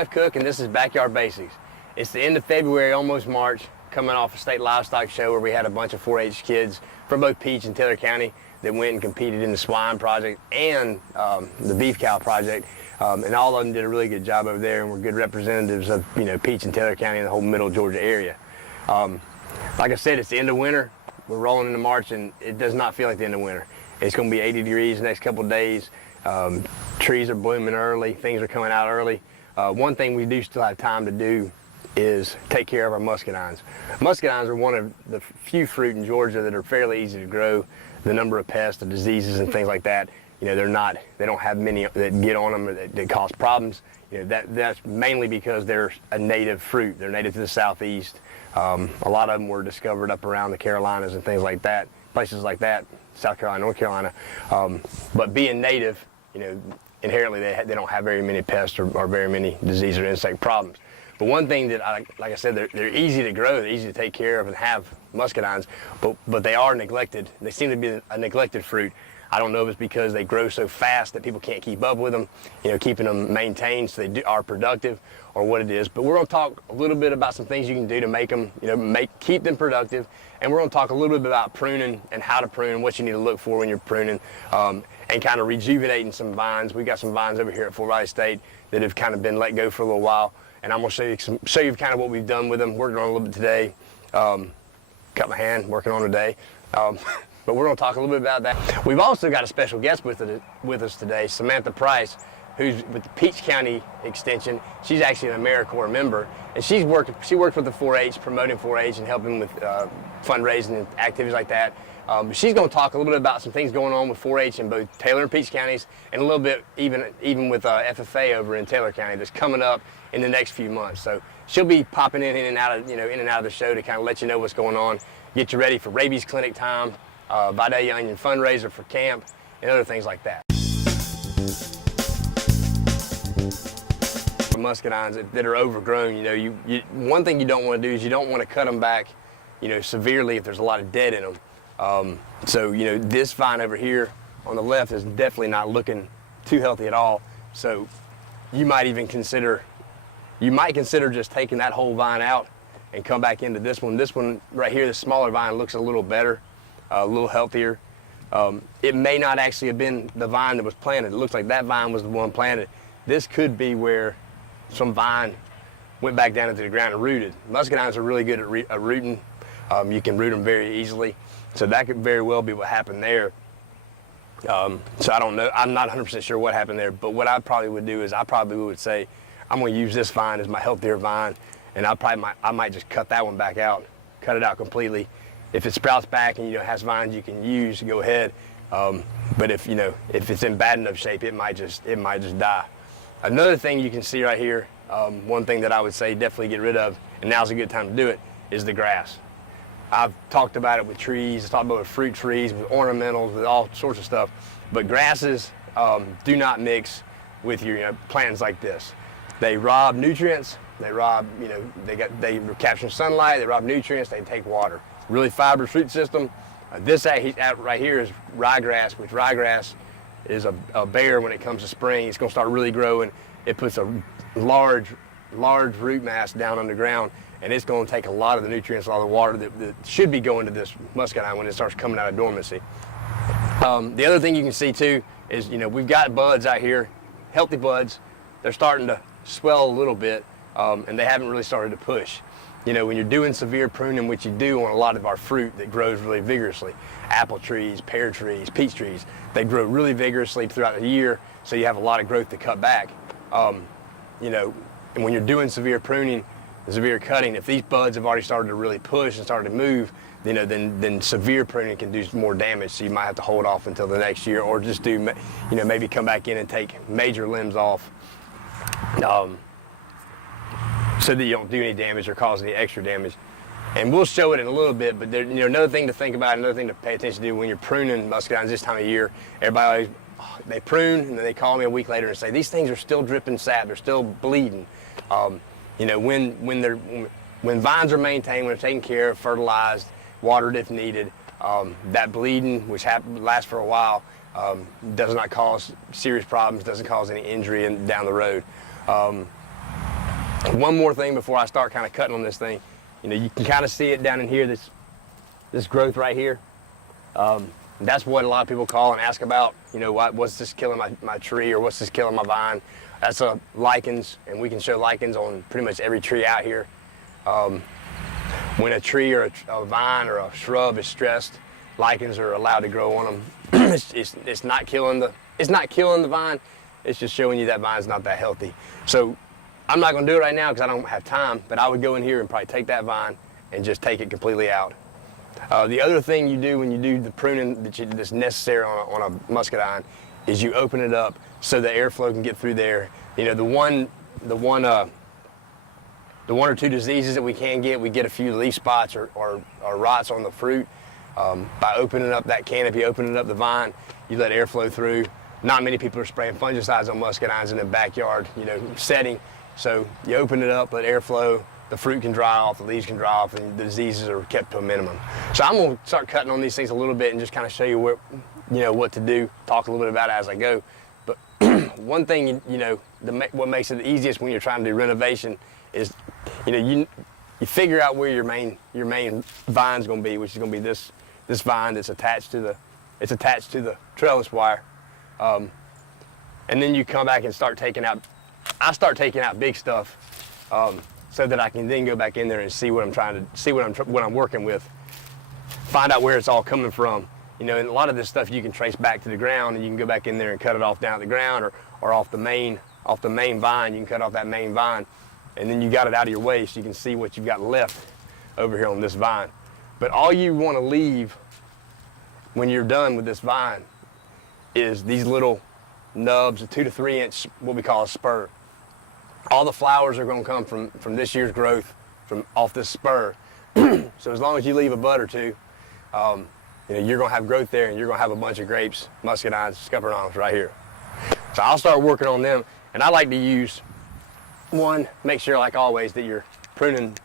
Jeff Cook, and this is Backyard Basics. It's the end of February, almost March, coming off a state livestock show where we had a bunch of 4-H kids from both Peach and Taylor County that went and competed in the swine project and the beef cow project. And all of them did a really good job over there and were good representatives of Peach and Taylor County and the whole middle Georgia area. Like I said, it's the end of winter. We're rolling into March and it does not feel like the end of winter. It's going to be 80 degrees the next couple of days. Trees are blooming early, things are coming out early. One thing we do still have time to do is take care of our muscadines. Muscadines are one of the few fruit in Georgia that are fairly easy to grow. The number of pests, the diseases and things like that, they don't have many that get on them that cause problems. That's mainly because they're a native fruit. They're native to the southeast. A lot of them were discovered up around the Carolinas and things like that, places like that, South Carolina, North Carolina. But being native, inherently they don't have very many pests or very many disease or insect problems. But one thing that, like I said, they're easy to grow, they're easy to take care of and have muscadines, but they are neglected. They seem to be a neglected fruit. I don't know if it's because they grow so fast that people can't keep up with them, keeping them maintained so they are productive, or what it is. But we're going to talk a little bit about some things you can do to make them, keep them productive. And we're going to talk a little bit about pruning and how to prune, what you need to look for when you're pruning, and kind of rejuvenating some vines. We've got some vines over here at Fort Riley State that have kind of been let go for a little while. And I'm going to show you kind of what we've done with them. Working on a little bit today. Cut my hand, working on today. But we're going to talk a little bit about that. We've also got a special guest with us today, Samantha Price, who's with the Peach County Extension. She's actually an AmeriCorps member, and she worked with the 4-H, promoting 4-H and helping with fundraising and activities like that. She's going to talk a little bit about some things going on with 4-H in both Taylor and Peach counties, and a little bit even with FFA over in Taylor County that's coming up in the next few months. So she'll be popping in and out of in and out of the show to kind of let you know what's going on, get you ready for rabies clinic time, Vidalia onion fundraiser for camp, and other things like that. Muscadines that are overgrown, one thing you don't want to do is you don't want to cut them back, severely if there's a lot of dead in them. So this vine over here on the left is definitely not looking too healthy at all. So you might consider just taking that whole vine out and come back into this one. This one right here, the smaller vine, looks a little better, a little healthier. It may not actually have been the vine that was planted. It looks like that vine was the one planted. This could be where some vine went back down into the ground and rooted. Muscadines are really good at rooting. You can root them very easily. So that could very well be what happened there. So I don't know, I'm not 100% sure what happened there, but what I probably would do is I probably would say, I'm going to use this vine as my healthier vine, and I might just cut that one back out, cut it out completely. If it sprouts back and has vines you can use, go ahead. But if it's in bad enough shape, it might just die. Another thing you can see right here, one thing that I would say definitely get rid of, and now's a good time to do it, is the grass. I've talked about it with trees, I've talked about it with fruit trees, with ornamentals, with all sorts of stuff. But grasses do not mix with your plants like this. They rob nutrients, they rob, they capture sunlight, they rob nutrients, they take water. Really fibrous root system. This right here is ryegrass, which ryegrass is a bear when it comes to spring. It's going to start really growing. It puts a large root mass down underground, and it's going to take a lot of the nutrients, a lot of the water that should be going to this muscadine when it starts coming out of dormancy. The other thing you can see too is, we've got buds out here, healthy buds. They're starting to swell a little bit, and they haven't really started to push. When you're doing severe pruning, which you do on a lot of our fruit that grows really vigorously, apple trees, pear trees, peach trees, they grow really vigorously throughout the year, so you have a lot of growth to cut back. And when you're doing severe pruning, severe cutting, if these buds have already started to really push and started to move, then severe pruning can do more damage, so you might have to hold off until the next year, or just do, maybe come back in and take major limbs off. So that you don't do any damage or cause any extra damage. And we'll show it in a little bit, but another thing to think about, another thing to pay attention to when you're pruning muscadines this time of year, everybody always, they prune and then they call me a week later and say, these things are still dripping sap, they're still bleeding. When vines are maintained, when they're taken care of, fertilized, watered if needed, that bleeding, which lasts for a while, does not cause serious problems, doesn't cause any injury down the road. One more thing before I start kind of cutting on this thing. You can kind of see it down in here, this growth right here. That's what a lot of people call and ask about, what's this killing my tree, or what's this killing my vine? That's lichens, and we can show lichens on pretty much every tree out here. When a tree or a vine or a shrub is stressed, lichens are allowed to grow on them. It's not killing the vine. It's just showing you that vine's not that healthy. So I'm not going to do it right now because I don't have time, but I would go in here and probably take that vine and just take it completely out. The other thing you do when you do the pruning that's necessary on a muscadine is you open it up so the airflow can get through there. The one or two diseases that we can get, we get a few leaf spots or rots on the fruit. By opening up that canopy, opening up the vine, you let airflow through. Not many people are spraying fungicides on muscadines in the backyard, setting. So you open it up, let airflow, the fruit can dry off, the leaves can dry off, and the diseases are kept to a minimum. So I'm gonna start cutting on these things a little bit and just kind of show you what to do, talk a little bit about it as I go. But one thing, what makes it the easiest when you're trying to do renovation is, you figure out where your main vine's gonna be, which is gonna be this vine that's attached to the trellis wire. And then you come back and start taking out, I start taking out big stuff, so that I can then go back in there and see what I'm working with, find out where it's all coming from. And a lot of this stuff you can trace back to the ground, and you can go back in there and cut it off down at the ground, or off the main vine. You can cut off that main vine, and then you got it out of your way so you can see what you've got left over here on this vine. But all you want to leave when you're done with this vine is these little nubs, a 2 to 3 inch, what we call a spur. All the flowers are going to come from this year's growth off this spur. So as long as you leave a bud or two, you're going to have growth there, and you're going to have a bunch of grapes, muscadines, scuppernongs right here. So I'll start working on them, and I like to use make sure, like always, that your pruning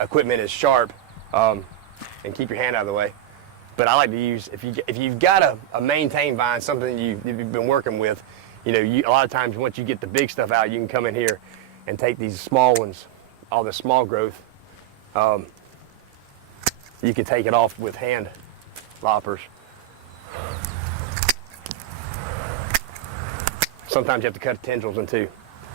equipment is sharp, and keep your hand out of the way. But I like to use, if you've got a maintained vine, something you've been working with, a lot of times once you get the big stuff out, you can come in here and take these small ones, all the small growth. You can take it off with hand loppers. Sometimes you have to cut tendrils in two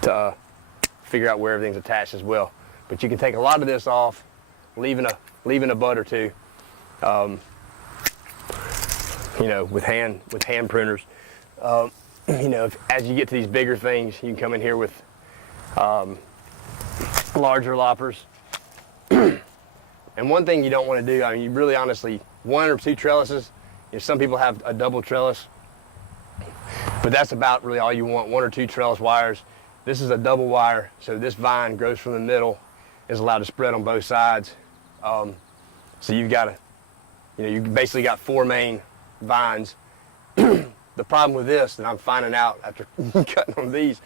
to figure out where everything's attached as well. But you can take a lot of this off, leaving a bud or two. With hand pruners. As you get to these bigger things, you can come in here with larger loppers. And one thing you don't want to do, you really honestly, 1 or 2 trellises. Some people have a double trellis, but that's about really all you want, 1 or 2 trellis wires. This is a double wire, so this vine grows from the middle, is allowed to spread on both sides. So you've got you basically got 4 main vines. The problem with this that I'm finding out after cutting on these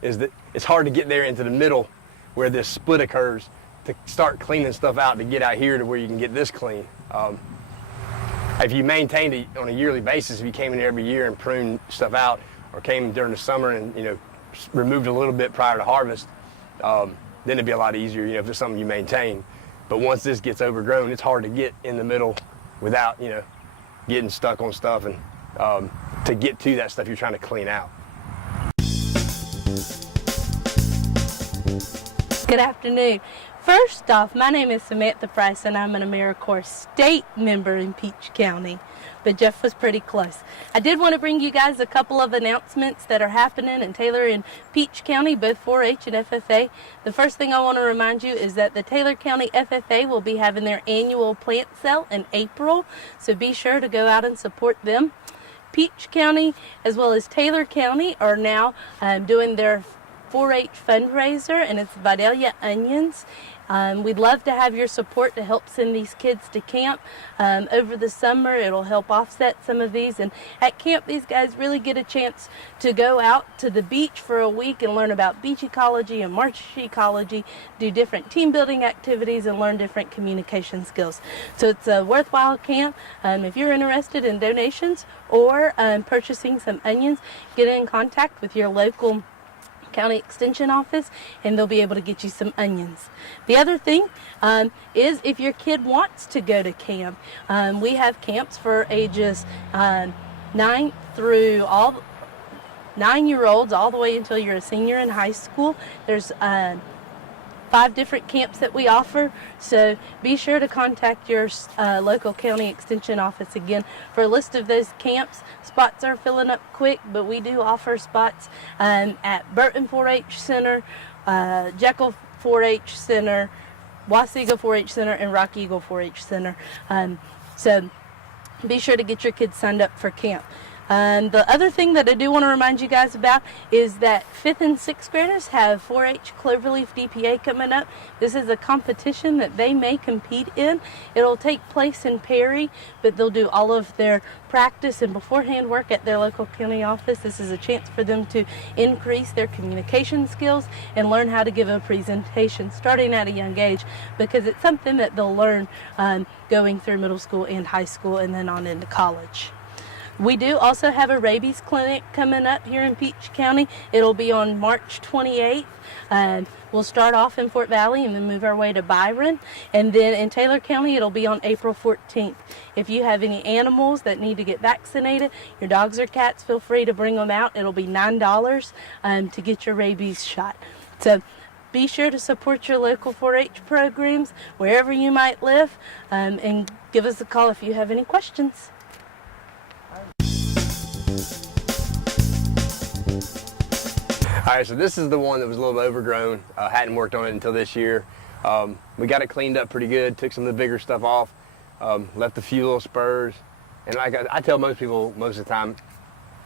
is that it's hard to get there into the middle where this split occurs to start cleaning stuff out to get out here to where you can get this clean. If you maintained it on a yearly basis, if you came in here every year and pruned stuff out, or came during the summer and removed a little bit prior to harvest, then it'd be a lot easier, if it's something you maintain. But once this gets overgrown, it's hard to get in the middle without getting stuck on stuff and to get to that stuff you're trying to clean out. Good afternoon. First off, my name is Samantha Price, and I'm an AmeriCorps state member in Peach County, but Jeff was pretty close. I did want to bring you guys a couple of announcements that are happening in Taylor and Peach County, both 4-H and FFA. The first thing I want to remind you is that the Taylor County FFA will be having their annual plant sale in April, so be sure to go out and support them. Peach County as well as Taylor County are now doing their 4-H fundraiser, and it's Vidalia onions. We'd love to have your support to help send these kids to camp over the summer. It'll help offset some of these, and at camp these guys really get a chance to go out to the beach for a week and learn about beach ecology and marsh ecology, do different team building activities, and learn different communication skills. So it's a worthwhile camp. If you're interested in donations or purchasing some onions, get in contact with your local County Extension Office, and they'll be able to get you some onions. The other thing is if your kid wants to go to camp, we have camps for ages 9 through 9-year-olds all the way until you're a senior in high school. There's 5 different camps that we offer, so be sure to contact your local county extension office again for a list of those camps. Spots are filling up quick, but we do offer spots at Burton 4-H Center, Jekyll 4-H Center, Wauseega 4-H Center, and Rock Eagle 4-H Center. So be sure to get your kids signed up for camp. The other thing that I do want to remind you guys about is that 5th and 6th graders have 4-H Cloverleaf DPA coming up. This is a competition that they may compete in. It'll take place in Perry, but they'll do all of their practice and beforehand work at their local county office. This is a chance for them to increase their communication skills and learn how to give a presentation starting at a young age, because it's something that they'll learn going through middle school and high school and then on into college. We do also have a rabies clinic coming up here in Peach County. It'll be on March 28th. We'll start off in Fort Valley and then move our way to Byron. And then in Taylor County, it'll be on April 14th. If you have any animals that need to get vaccinated, your dogs or cats, feel free to bring them out. It'll be $9 to get your rabies shot. So be sure to support your local 4-H programs wherever you might live, and give us a call if you have any questions. All right, so this is the one that was a little overgrown. Hadn't worked on it until this year. We got it cleaned up pretty good, took some of the bigger stuff off, left a few little spurs. And like I tell most people most of the time,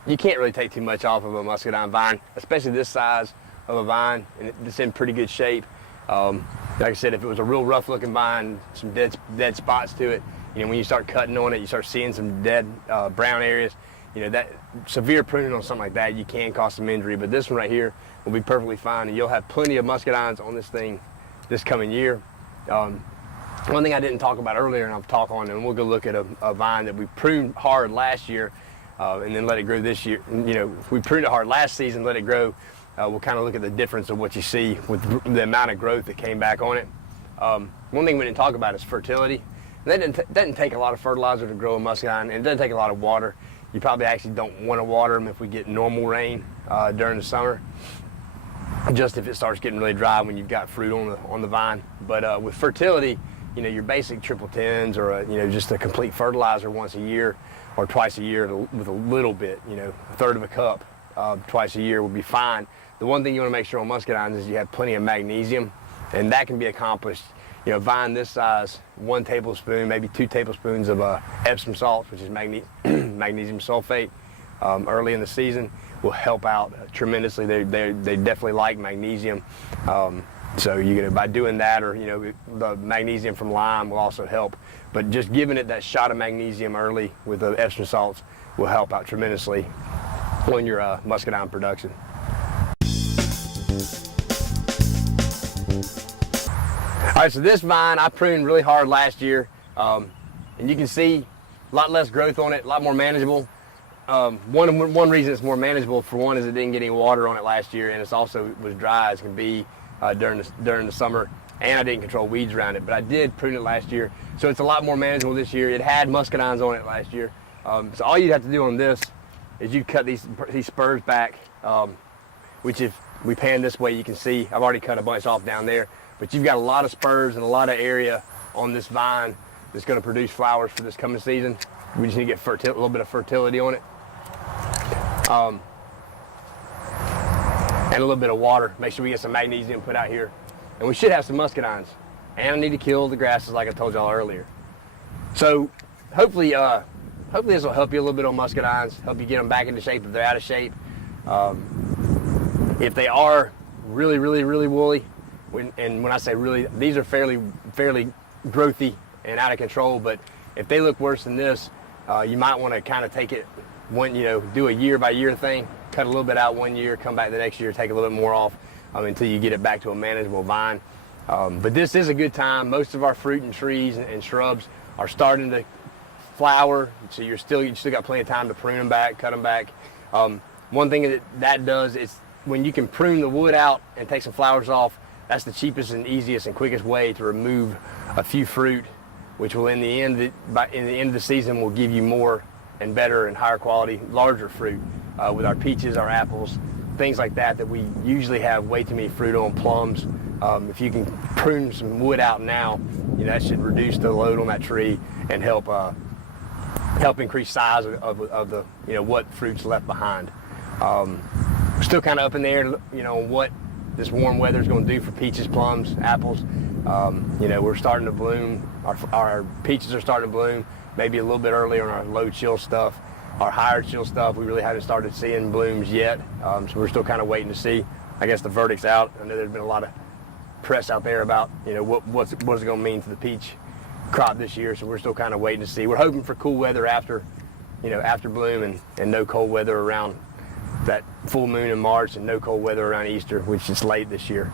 you can't really take too much off of a muscadine vine, especially this size of a vine, and it's in pretty good shape. Like I said, if it was a real rough looking vine, some dead spots to it, when you start cutting on it, you start seeing some dead brown areas. That severe pruning on something like that, you can cause some injury, but this one right here will be perfectly fine, and you'll have plenty of muscadines on this thing this coming year. One thing I didn't talk about earlier, and I'll talk on, and we'll go look at a vine that we pruned hard last year and then let it grow this year. If we pruned it hard last season, let it grow, we'll kind of look at the difference of what you see with the amount of growth that came back on it. One thing we didn't talk about is fertility. That doesn't take a lot of fertilizer to grow a muscadine, and it doesn't take a lot of water. You probably actually don't want to water them if we get normal rain during the summer, just if it starts getting really dry when you've got fruit on the vine. But with fertility, your basic triple tens or just a complete fertilizer once a year or twice a year with a little bit, a third of a cup twice a year would be fine. The one thing you want to make sure on muscadines is you have plenty of magnesium, and that can be accomplished. Vine this size, 1 tablespoon, maybe 2 tablespoons of Epsom salts, which is magnesium sulfate, early in the season will help out tremendously. They definitely like magnesium. So by doing that, or the magnesium from lime will also help. But just giving it that shot of magnesium early with the Epsom salts will help out tremendously on your muscadine production. All right, so this vine I pruned really hard last year, and you can see a lot less growth on it, a lot more manageable. One reason it's more manageable, for one, is it didn't get any water on it last year, and it also was dry as can be during the summer, and I didn't control weeds around it. But I did prune it last year, so it's a lot more manageable this year. It had muscadines on it last year, so all you'd have to do on this is you cut these spurs back, which if we pan this way, you can see I've already cut a bunch off down there. But you've got a lot of spurs and a lot of area on this vine that's going to produce flowers for this coming season. We just need to get a little bit of fertility on it. And a little bit of water. Make sure we get some magnesium put out here. And we should have some muscadines. And I need to kill the grasses like I told y'all earlier. So hopefully this will help you a little bit on muscadines, help you get them back into shape if they're out of shape. If they are really, really, really woolly, and when I say really, these are fairly growthy and out of control, but if they look worse than this, you might want to kind of take it do a year by year thing, cut a little bit out 1 year, come back the next year, take a little bit more off until you get it back to a manageable vine. But this is a good time. Most of our fruit and trees and shrubs are starting to flower, so you still got plenty of time to prune them back, cut them back. One thing that does is when you can prune the wood out and take some flowers off, that's the cheapest and easiest and quickest way to remove a few fruit, which will in the end of the season will give you more and better and higher quality, larger fruit. With our peaches, our apples, things like that we usually have way too many fruit on, plums. If you can prune some wood out now, that should reduce the load on that tree and help increase size of the what fruit's left behind. We're still kind of up in the air, what this warm weather is going to do for peaches, plums, apples. We're starting to bloom. Our peaches are starting to bloom, maybe a little bit earlier on our low chill stuff. Our higher chill stuff, we really haven't started seeing blooms yet, so we're still kind of waiting to see. I guess the verdict's out. I know there's been a lot of press out there about what's it going to mean for the peach crop this year, so we're still kind of waiting to see. We're hoping for cool weather after bloom and no cold weather around that full moon in March and no cold weather around Easter, which is late this year.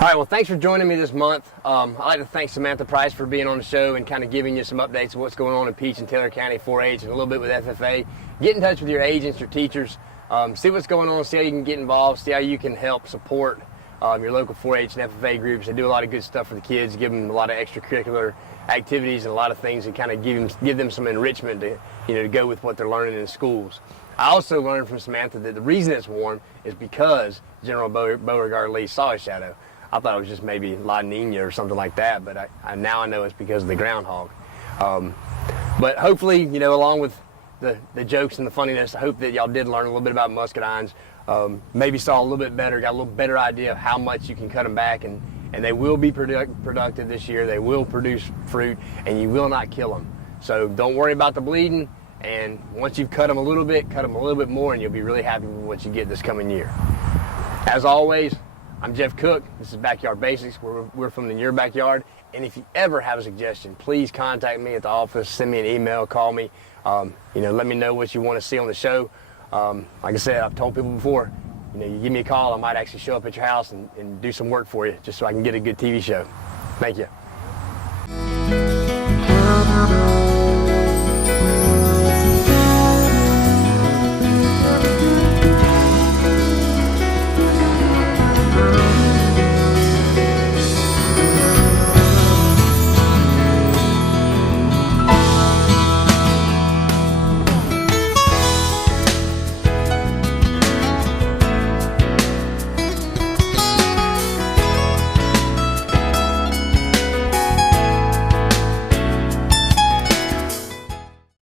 All right, well, thanks for joining me this month. I'd like to thank Samantha Price for being on the show and kind of giving you some updates of what's going on in Peach and Taylor County 4-H and a little bit with FFA. Get in touch with your agents, your teachers, see what's going on, see how you can get involved, see how you can help support your local 4-H and FFA groups. They do a lot of good stuff for the kids, give them a lot of extracurricular activities and a lot of things that kind of give them some enrichment to go with what they're learning in schools. I also learned from Samantha that the reason it's warm is because General Beauregard Lee saw a shadow. I thought it was just maybe La Nina or something like that, but now I know it's because of the groundhog. But hopefully, along with the jokes and the funniness, I hope that y'all did learn a little bit about muscadines. Maybe saw a little bit better, got a little better idea of how much you can cut them back, and they will be productive this year. They will produce fruit, and you will not kill them. So don't worry about the bleeding, and once you've cut them a little bit more, and you'll be really happy with what you get this coming year. As always, I'm Jeff Cook. This is Backyard Basics. We're from your backyard. And if you ever have a suggestion, please contact me at the office. Send me an email, call me. Let me know what you want to see on the show. Like I said, I've told people before, you give me a call, I might actually show up at your house and do some work for you just so I can get a good TV show. Thank you.